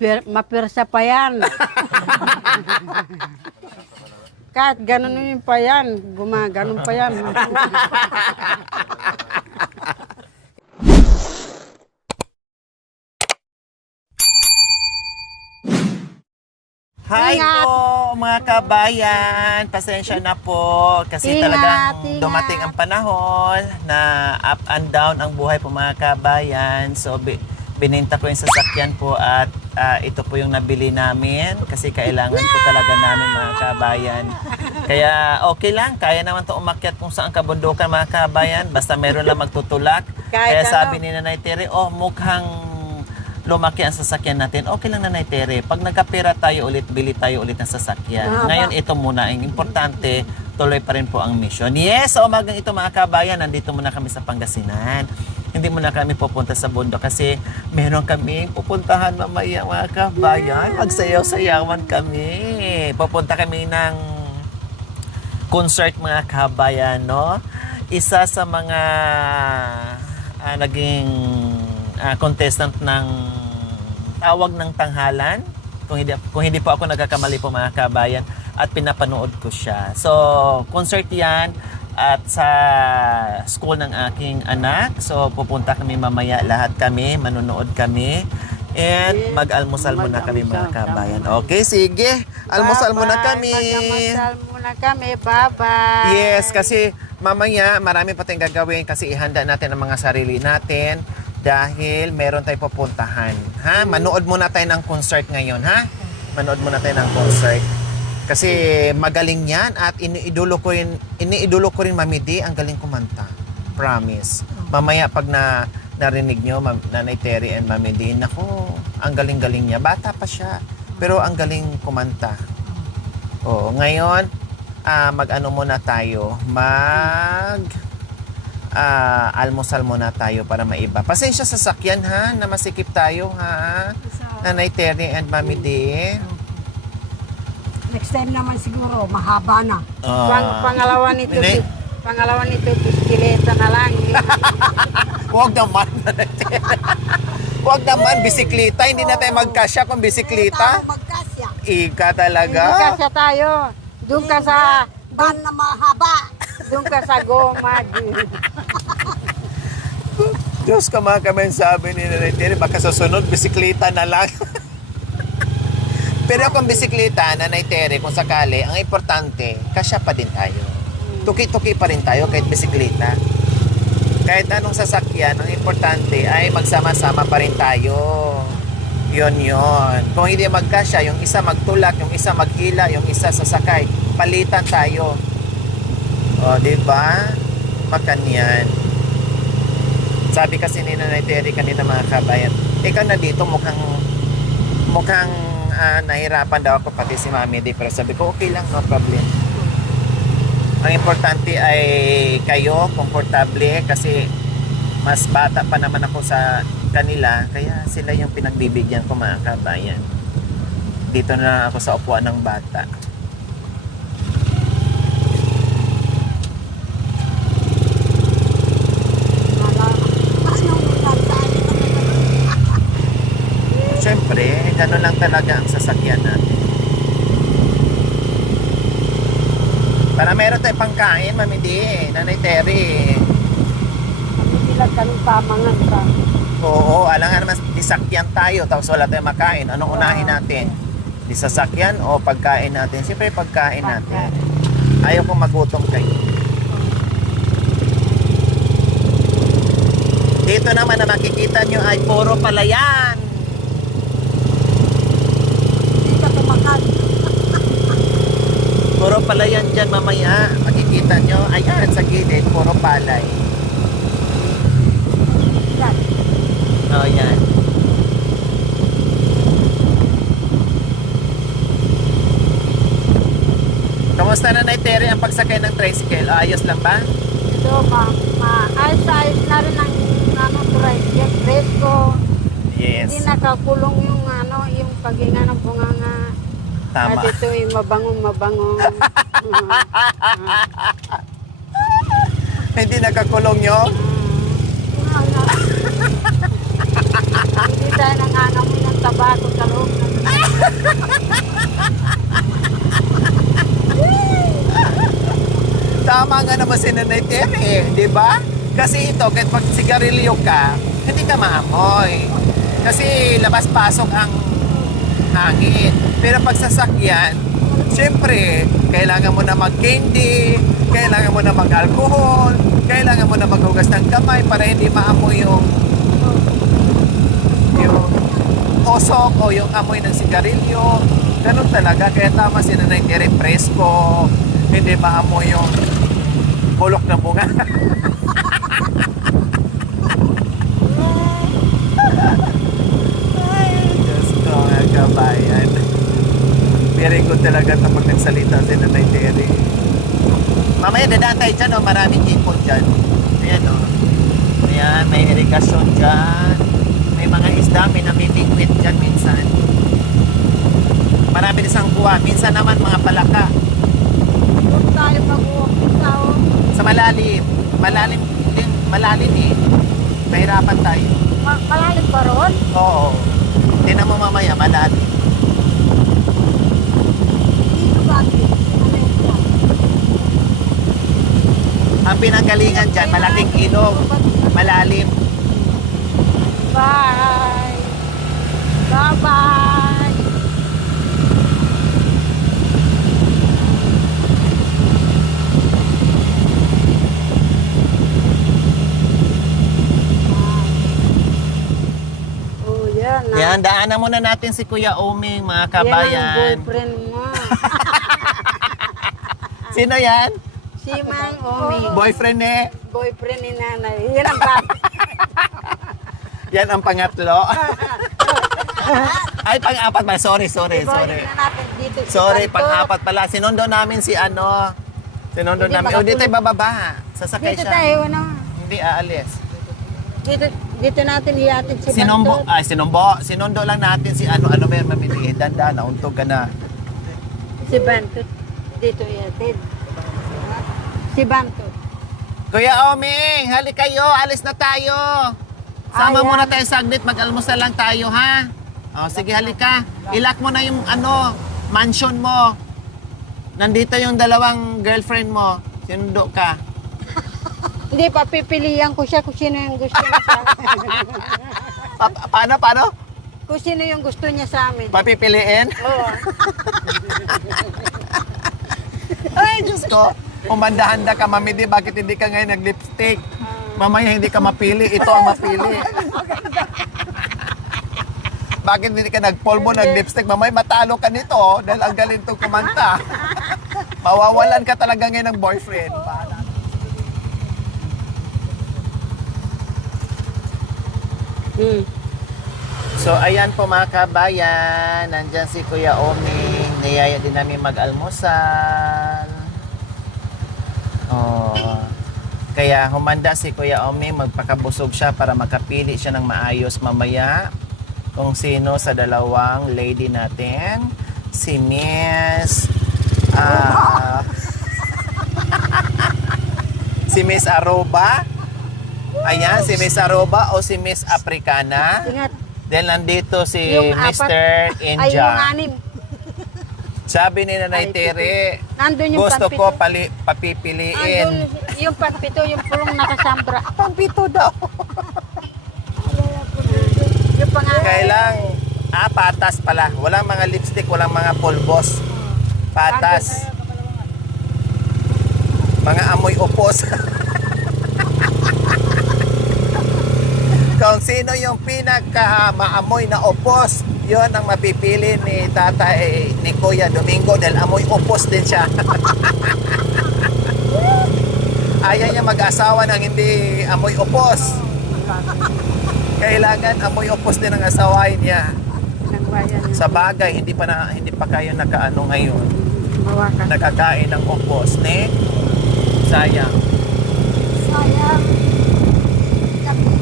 Mapirsa pa yan. Kahit ganun yung pa yan, gumaganon pa yan. Hi Ingat. po mga kabayan, pasensya na po kasi Ingat, talagang ingat. dumating ang panahon na up and down ang buhay po mga kabayan. So bininta ko yung sasakyan po at ito po yung nabili namin kasi kailangan po talaga namin mga kabayan. Kaya okay lang, kaya naman to umakyat kung saan kabundukan mga kabayan, basta meron lang magtutulak. Kaya Kahit sabi ano. ni Nanay Tere, mukhang lumaki ang sasakyan natin, okay lang Nanay Tere. Pag nagkapera tayo ulit, bili tayo ulit ng sasakyan. Ngayon, ito muna. Ang importante, tuloy pa rin po ang mission. Yes, sa umagang ito mga kabayan, nandito muna kami sa Pangasinan. Hindi muna kami pupunta sa bundok kasi meron kami pupuntahan mamaya mga kabayan. Magsayaw-sayawan kami. Pupunta kami ng concert mga kabayan, no? Isa sa mga naging contestant ng tawag ng tanghalan. Kung hindi po ako nagkakamali po mga kabayan at pinapanood ko siya. So, concert yan at sa school ng aking anak. So, pupunta kami mamaya lahat kami, manonood kami. And mag-almusal muna kami mga kabayan. Okay, sige. Almusal muna kami. Mag-almusal muna kami. Bye-bye. Yes, kasi mamaya marami pa tayong gagawin kasi ihanda natin ang mga sarili natin dahil meron tayong pupuntahan. Ha? Manood muna tayo ng concert ngayon, ha? Manood muna tayo ng concert. Kasi magaling yan at iniidolo ko rin Mami D, ang galing kumanta. Promise. Mamaya pag narinig nyo, Nanay Terry and Mami D, nako, ang galing-galing niya. Bata pa siya, pero ang galing kumanta. Oo, ngayon, mag-ano muna tayo, almusal muna tayo para maiba. Pasensya sa sakyan ha, na masikip tayo ha, Nanay Terry and Mami D. Next time naman siguro, mahaba na. Pangalawa nito, Hindi. bisikileta na lang. Huwag naman, Nanay Terry. Huwag naman, bisikleta. Hindi na tayo magkasya kung bisikleta. Magkasya. Ika Hindi talaga. kasya tayo. Doon ka sa, Ban na mahaba. doon ka sa goma. Diyos ka mga kamen, sabi ni Nanay Terry, baka sa sunod, bisikleta na lang. Pero kung bisikleta, Nanay Terry, kung sakali, ang importante, kasya pa din tayo. Tuki-tuki pa rin tayo kahit bisikleta. Kahit anong sasakyan, ang importante ay magsama-sama pa rin tayo. Yon. Kung hindi magkasya, yung isa magtulak, yung isa maghila, yung isa sasakay, palitan tayo. O, diba? Makanyan. Sabi kasi ni Nanay Terry kanina mga kabayan, ikaw na dito mukhang nahirapan daw ako pati si Mami D. Pero sabi ko, okay lang, no problem. Ang importante ay kayo, komportable, kasi mas bata pa naman ako sa kanila, kaya sila yung pinagbibigyan ko mga kabayan. Dito na ako sa upuan ng bata. Siyempre, gano'n lang talaga ang sasakyan natin. Para meron tayong pangkain, Mami D, Nanay Terry. Hindi lang kami pamangan sa. Oo, alam nga naman, disakyan tayo, tapos wala tayong makain. Anong unahin natin? Disasakyan o pagkain natin? Siyempre, pagkain natin. Ayaw kong magutom kayo. Dito naman na makikita nyo ay puro palayan. Hindi ka tumakan. Puro palayan dyan mamaya. Makikita nyo, ayan sa gilid, puro palay. Yan. Oh, yan. Kamusta na Nanay Terry ang pagsakay ng tricycle? Ayos lang ba? So, maayos-ayos na rin ang presko. Yes. Hindi nakakulong yung yung paghinga ng bunganga. Tama. At ito ay mabangong. Hindi nakakulong nyo? Hindi tayo nangangamoy ng tabako sa loob. loob na Tama nga naman si Nanay Tere, di ba? Kasi ito, kahit pag sigarilyo ka, hindi ka maamoy. Kasi labas-pasok ang hangin. Pero pag sasakyan, siyempre, kailangan mo na mag-candy, kailangan mo na mag-alcohol, kailangan mo na maghugas ng kamay para hindi maamoy yung osok o yung amoy ng sigarilyo. Ganun talaga. Kaya tama si Nanay Tere, presko, hindi maamoy yung bulok na bunga. Ay, Diyos ko, mga kabayan. Very good talaga ito pag nagsalita si Nanay Tere. Mamaya dadaan tayo dyan, oh. Maraming ipon dyan. Ayan, oh. Ayan, may irigasyon dyan. May mga isda, may namimingwit dyan minsan. Marami din sangkuha. Minsan naman mga palaka. doon tayo mag-uwag tao. Sa malalim. Malalim din. Malalim eh. Mahirapan tayo. Malalim pa ron? Oo. Tingnan mo mamaya, malalim. Dito ba? Ano ito? Ang pinanggalingan dyan, malaking ilog. Malalim. Bye! Bye-bye! Oh, yan. Yan, daanan muna natin si Kuya Oming, mga Yan ang kabayan. boyfriend mo. Sino yan? Si Mang Omi. Boyfriend eh. Boyfriend ni nanay. Yan ang Yan ang pangatlo. Ay, pang-apat pala. Sorry. Boyfriend na natin dito. si Sorry, Bantot. pang-apat pala. Sinundo namin si ano. Sinundo Hindi namin. O, dito tayo bababa. Sasakay Dito siya. tayo, ano? Hindi aalis. Dito natin iatid si Sinombo, Bantot. sinundo lang natin si ano ba yung mamili. Danda na, untog ka na. Si Bantot. Dito iatid. Si Bantot. Kuya Oming, hali kayo. Alis na tayo. Sama Ayan. muna tayo saglit. Mag-almusal lang tayo, ha? O, sige, halika. Ilak mo na yung ano, mansion mo. Nandito yung dalawang girlfriend mo. Sinundo ka. Hindi, papipilian ko siya kung sino yung gusto niya sa amin. Paano? Kung sino yung gusto niya sa amin. Papipiliin? Oo. Ay, Diyos ko. Umanda-handa ka, Mami Di. Bakit hindi ka ngayon nag-lipstick? Mamaya hindi ka mapili. Ito ang mapili. Bakit hindi ka nagpolvo, nag-lipstick? Mamaya matalo ka nito, oh, dahil ang galing itong kumanta. Mawawalan ka talaga ngayon ng boyfriend. Hmm. So, ayan po mga kabayan. Nandyan si Kuya Oming. Niyaya din namin mag-almusal. Oh. Kaya humanda si Kuya Oming. Magpakabusog siya para makapili siya ng maayos mamaya. Kung sino sa dalawang lady natin. Si Miss... si Miss Aruba. Ayan, si Miss Aruba o si Miss Africana. Ingat. Then nandito si Yung Mr. apat, ay yung India. anim. Sabi ni Nanay Ay, Tere, Nandun yung gusto pampito. ko papipiliin. Nandun yung pampito, yung pulong nakasambra. Pampito daw. Yung pangalan. Kailang, patas pala. Walang mga lipstick, walang mga pulbos. Patas. Mga amoy upos. Kung sino yung pinaka-maamoy na upos, yun ang mapipili ni tatay, ni Kuya Domingo dahil amoy upos din siya. Ayaw niya mag-asawa ng hindi amoy upos. Kailangan amoy upos din ang asawahin niya. Nagbayan. Sa bagay, hindi pa kayo nakaano ngayon. Mawakan. Nakakain ng upos, ne? Sayang. Sayang.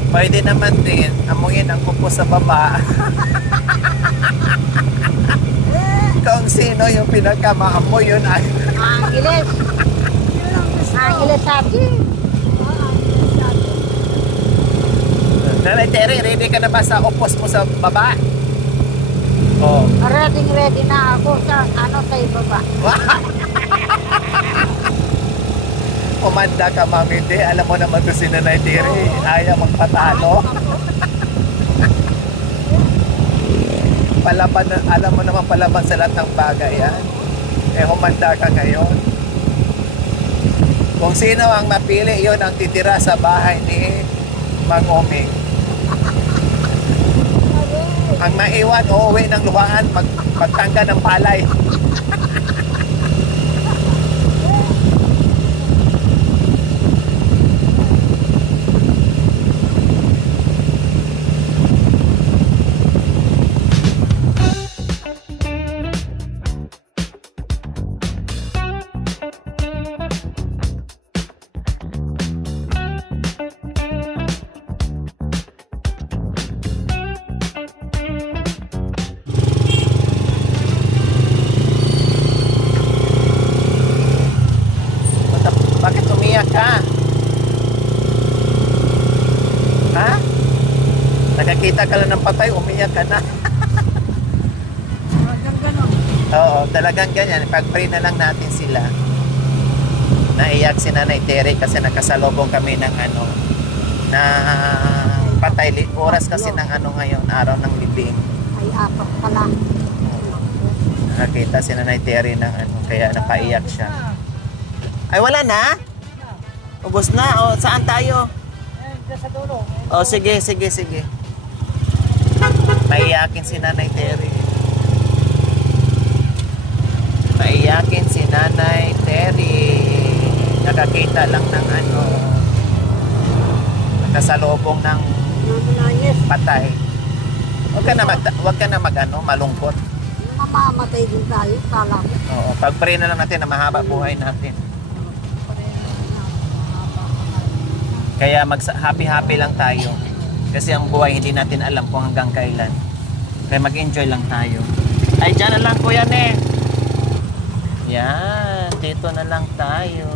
Pwede naman din amuyin ang upos sa baba. Kung sino yung pinakamaamoy yun ay Angeles. Angeles sabi. Nanay Tere, ready ka na ba sa upos mo sa baba? Oh. Ready na ako sa sa ibaba. Kumanda ka, Mami Te. Alam mo naman to si Nanay Tiri. Ayaw magpatalo. Palaban, alam mo naman palaban sa lahat ng bagay yan. Eh, humanda ka ngayon. Kung sino ang mapili, yon ang titira sa bahay ni Mang Oming. Ang maiwan, uuwi ng luhaan, magtangga ng palay. Bakit umiyak ka? Ha? Nakakita ka lang ng patay, umiyak ka na. Ganon. Oo, talagang ganyan. Pag-pray na lang natin sila. Naiyak si Nanay Tere kasi nakasalubong kami ng na patay. Oras kasi ng ngayon, araw ng libing. Ay, apat pala. Nakakita si Nanay Tere ng kaya napaiyak siya. Ay, wala na? Ubos na? O, saan tayo? Sa dulo. O, sige. Maiyakin si Nanay Terry. Maiyakin si Nanay Terry. Nakakita lang ng nakasalubong ng patay. Huwag ka na malungkot. Mamamatay din tayo, kala ko. Oo, pag-pray na lang natin na mahaba buhay natin. Kaya happy-happy lang tayo. Kasi ang buhay hindi natin alam kung hanggang kailan. Kaya mag-enjoy lang tayo. Ay, dyan na lang Kuya Ne. Yan, dito na lang tayo.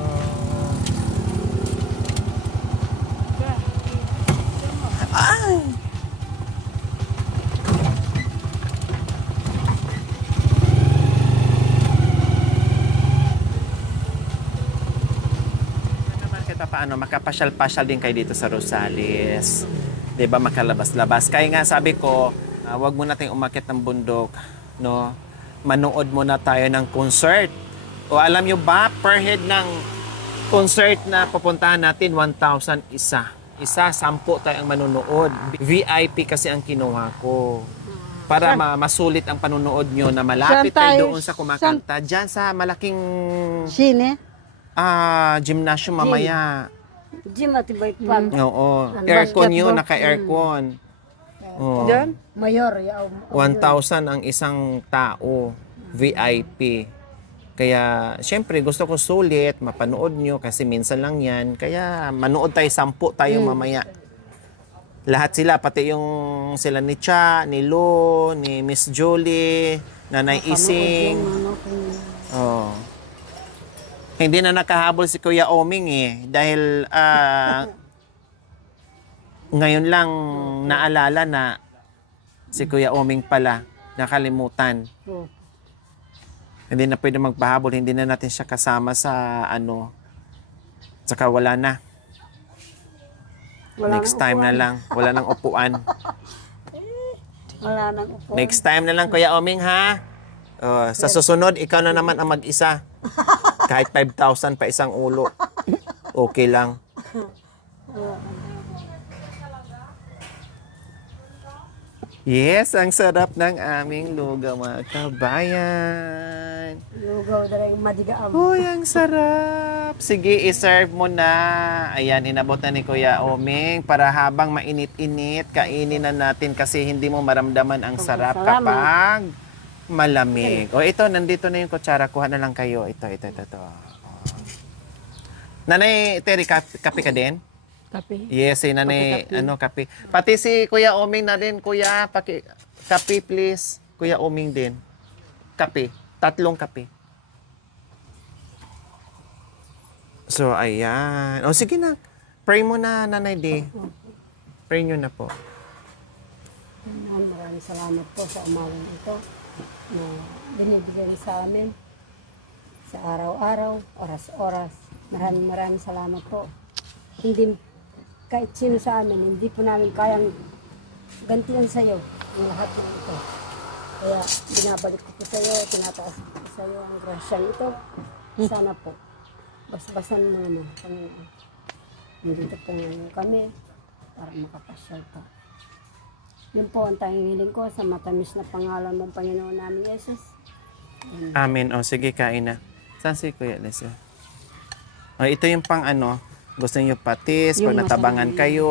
Ay! Paano makapasyal-pasyal din kayo dito sa Rosales. 'Di ba, makalabas-labas. Kaya nga sabi ko, wag mo nating umakyat ng bundok, no? Manood muna tayo ng concert. O alam nyo ba, per head ng concert na pupuntahan natin, 1,000 isa. 10 tayo ang manonood. VIP kasi ang kinuha ko. Para masulit ang panonood nyo na malapit Saan kayo tayo? doon sa kumakanta. Diyan sa malaking Sine? gymnasium mamaya. Jim at Baypan. Oo. Aircon yun, naka-aircon. Oh. Diyan? Mayor, yaw. 1,000 ang isang tao, VIP. Kaya, syempre, gusto ko sulit, mapanood nyo, kasi minsan lang yan. Kaya, manood tayo, 10 tayo mamaya. Lahat sila, pati yung sila ni Cha, ni Lu, ni Miss Julie, Nanay Ising. Oh. Hindi na nakahabol si Kuya Oming dahil ngayon lang naalala na si Kuya Oming pala nakalimutan. Hindi na pwede magpahabol, hindi na natin siya kasama sa saka wala na. Next time na lang, wala nang upuan. Wala nang upo. Next time na lang Kuya Oming ha. Sa susunod, ikaw na naman ang mag-isa. Kahit 5,000 pa isang ulo. Okay lang. Yes, ang sarap ng aming lugaw, mga kabayan. Lugaw na rin madigaam. Uy, ang sarap. Sige, iserve mo na. Ayan, inabot na ni Kuya Oming para habang mainit-init, kainin na natin kasi hindi mo maramdaman ang sarap kapag malamig. O ito, nandito na yung kutsara. Kuha na lang kayo. Ito. Nanay Terry, kape ka din? Kape. Yes, si Nanay, Kape. kape. Pati si Kuya Oming na din, Kuya. Kape, please. Kuya Oming din. Kape. 3 kape. So, ayan. O, sige na. Pray mo na, Nanay D. Pray nyo na po. Maraming salamat po sa umagang ito na binibigay niyo sa amin sa araw-araw, oras-oras. Maraming salamat po. Hindi, kahit sino sa amin, hindi po namin kayang gantihan sa iyo ang lahat ng ito. Kaya binabalik ko po sa iyo, tinataas ko po sa iyo ang grasyang ito. Sana po, basbasan mo naman, Panginoon. Nandito po ngayon kami para makapasyal po. Yun po ang tanging hiling ko sa matamis na pangalan ng Panginoon namin, Jesus. Amen. O, sige, kain na. Saan si Kuya Leslie? O, ito yung pang ano, gusto niyo patis, pag Yung natabangan masarap. kayo.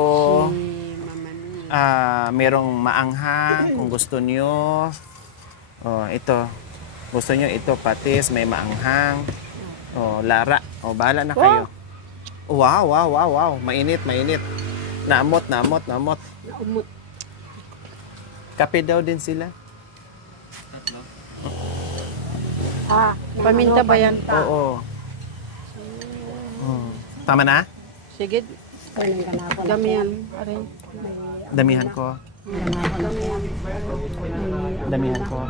Mama niya. Merong maanghang kung gusto niyo. O, ito. Gusto niyo ito, patis, may maanghang. O, lara. O, bahala na kayo. Wow, wow, wow, wow. Mainit, mainit. Naamot, naamot, naamot. Umut. Kape daw din sila. Paminta ba yan? Oo. Tama na? Sige, Kailan ka na ako damihan. Aray. Damihan ko. Damihan ko.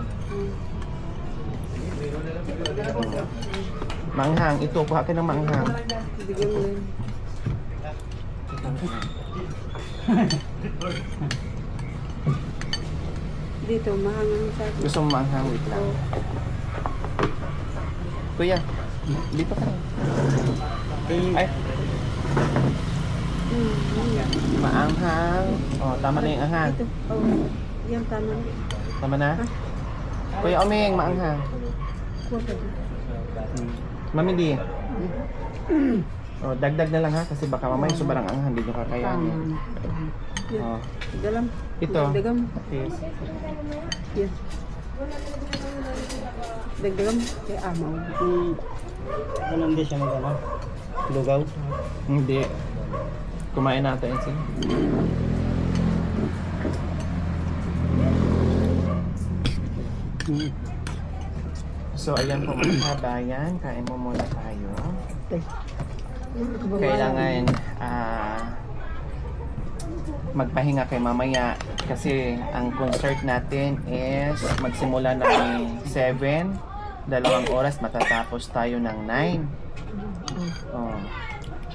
Manghang. Ito, kuha ka ng manghang. Bigyan mo yun. Dito, mahangang sa akin. Gusto mo manghang? Wait lang. Kuya, dito ka. Ay. Maanghang. Oh, tama na yung anghang. Ito. Oh, yan tama. Tama na? Kuya Omeng, maanghang. Mami di. Oh, dagdag na lang ha kasi baka mamaya sobrang anghang, hindi nyo kakayanin. Oh. Dalam. Ito. Dagam. Yes. Yan. Dagdagam. Kaya amaw. Ano hindi siya mag-ano? Lugaw? Hindi. Kumain natin sila. So, ayan po mga kabayan. Kain mo muna tayo. Kailangan magpahinga kay mamaya kasi ang concert natin is magsimula ng 7, 2 oras, matatapos tayo ng 9. Oh.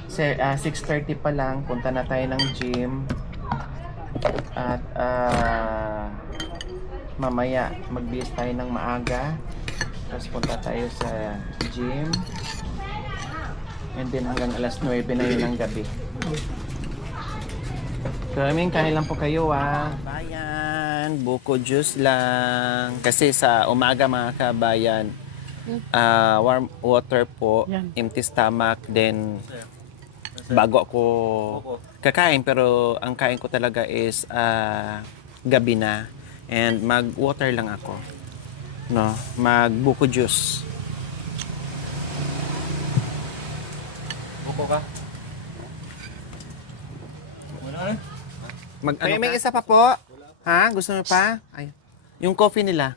6:30 pa lang, punta na tayo ng gym at mamaya magbihis tayo ng maaga, tapos punta tayo sa gym and then hanggang alas 9 na yun ng gabi. Kaming kain lang po kayo Bayan, buko juice lang. Kasi sa umaga mga kabayan, warm water po, empty stomach, then bago ako kakain, pero ang kain ko talaga is gabi na. And mag-water lang ako. No, mag-buko juice. Buko ka? May isa pa po. Ha? Gusto mo pa? Ay. Yung coffee nila.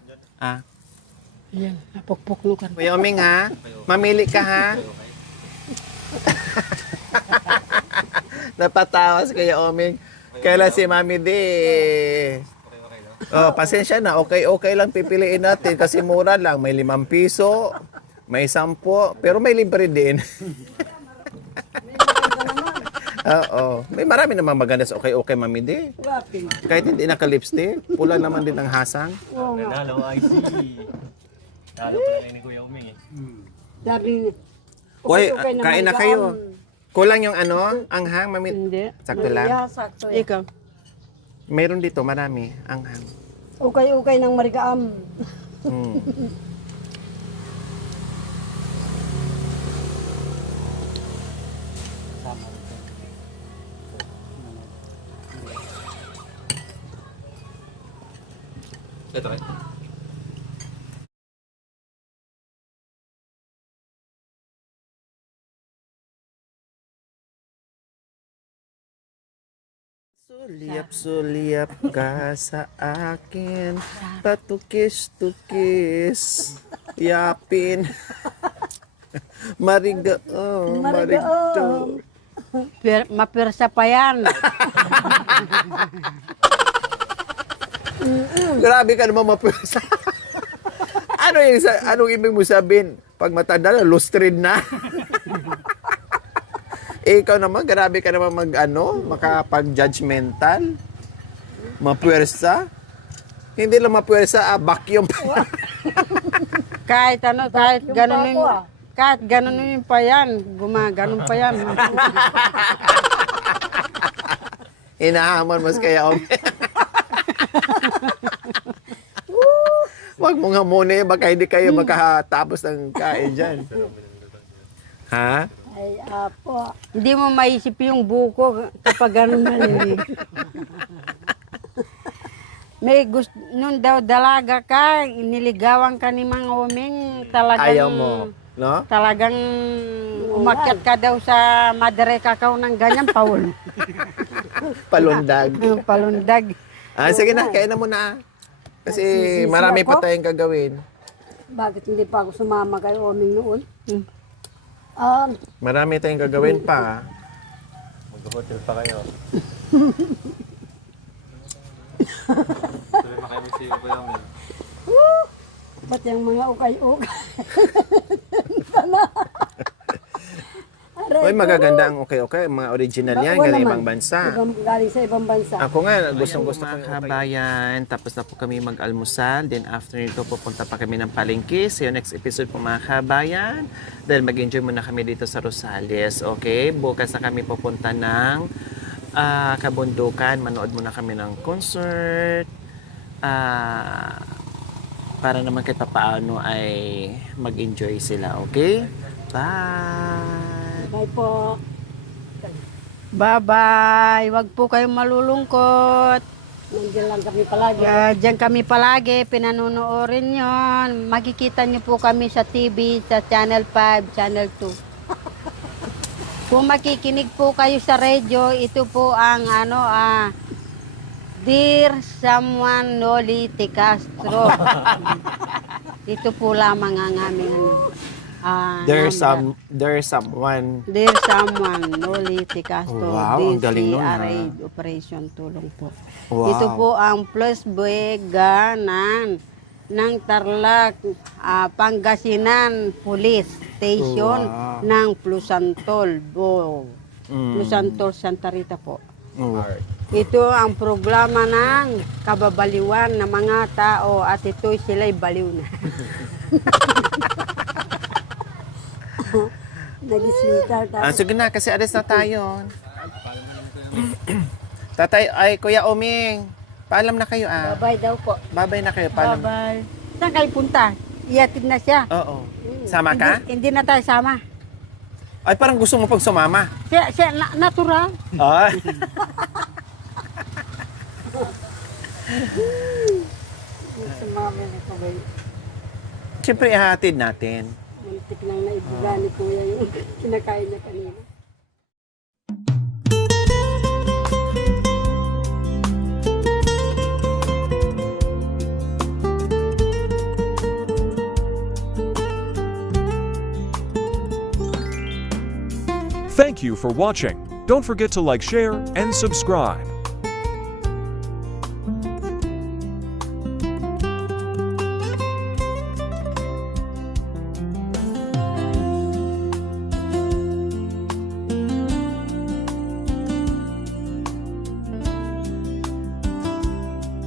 Yan. Napukpuklukan. Kuya Oming ha? Mamili ka ha? Napatawa si Kuya Oming. Kailan si Mami D. Oh, pasensya na. Okay lang pipiliin natin kasi mura lang. May 5 piso, may 10, pero may libre din. Oo. May marami namang maganda sa okay, Mami D. Kahit hindi naka-lipstick, pula naman din ang hasang. Nanalo, I see. Nanalo pa lang ni Kuya Uming eh. Sabi, Uy, okay naman kain na yan. kayo. Kulang yung anghang, Mami. Hindi. Sakto lang. Yeah, sakto yan. Ikaw. Meron dito, marami, anghang. Ukay-ukay ng marigaam. Hmm. Ito eh. Sulyap-sulyap ka sa akin, patukis-tukis, yapin. Marigaong, marigto. Oh. Mapirsa pa yan. Grabe ka naman mapwersa. Anong ibig mo sabihin? Pag matanda na, lustrid na. Ikaw naman, grabe ka naman makapag-judgmental. Mapwersa. Hindi lang mapwersa, vacuum pa. Kahit ganunin pa yan, gumaganon pa yan. Inahamon mas kaya Ome. Wag mo nga muna baka hindi kayo makatapos ng kain dyan. Ha? Ay, apo. Hindi mo maisip yung buko kapag ganun nalilig. May gusto, nung daw dalaga ka, niligawan ka ni Mang Omeng, talagang... Ayaw mo, no? Talagang umakyat ka daw sa Madre Cacao ng ganyan, Paul. Palundag. Palundag. Sige na, kain na muna. Kasi Nagsisisi marami pa ako. tayong gagawin. Bakit hindi pa ako sumama kay Oming noon? Marami tayong gagawin pa. Mag-hotel pa kayo. Tuloy makainig si Kuya Mel. Ba't yung mga ukay-ukay? Uy, magaganda ang okay, mga original yan, Wala galing man. ibang bansa. Galing sa ibang bansa. Ako nga, gustong-gusto ko. Mga kabayan, tapos na po kami mag-almusal. Then after nito, pupunta pa kami ng palengke. See you next episode po mga kabayan. Dahil mag-enjoy muna kami dito sa Rosales. Okay? Bukas na kami pupunta ng kabundukan. Manood muna kami ng concert. Para naman kahit paano ay mag-enjoy sila. Okay? Bye! Bye po. Bye-bye. Huwag po kayong malulungkot. Nandiyan lang kami palagi. Diyan kami palagi, pinanunuorin yon. Makikita niyo po kami sa TV, sa Channel 5, Channel 2. Kung makikinig po kayo sa radio, ito po ang Dear Someone Nolly Castro. Ito po lamang ang aming There's number. someone. Dear Someone Nolly Castro. Wow, ang galing nun, DCRA Operation Tulong po. Wow. Ito po ang Plus Buega ng Tarlac, Pangasinan Police Station Wow. ng Plusantol. Mm. Plusantol, Santa Rita po. Oh. Ito ang programa ng kababaliwan ng mga tao at ito sila'y baliw na. Nag-sweeter tapos. Sige na, kasi alis na tayo. Tatay, Kuya Oming, paalam na kayo Bye daw po. Babay na kayo, paalam. Bye-bye. Saan kayo punta? Iatid na siya. Oo. Sama ka? Hindi na tayo sama. Ay, parang gusto mo pag sumama. Siya natural. Ay. Sumama na po ba yun? Siyempre, ihatid natin. Muntik lang na ibuga ni Kuya yung kinakain niya kanina. Thank you for watching. Don't forget to like, share, and subscribe.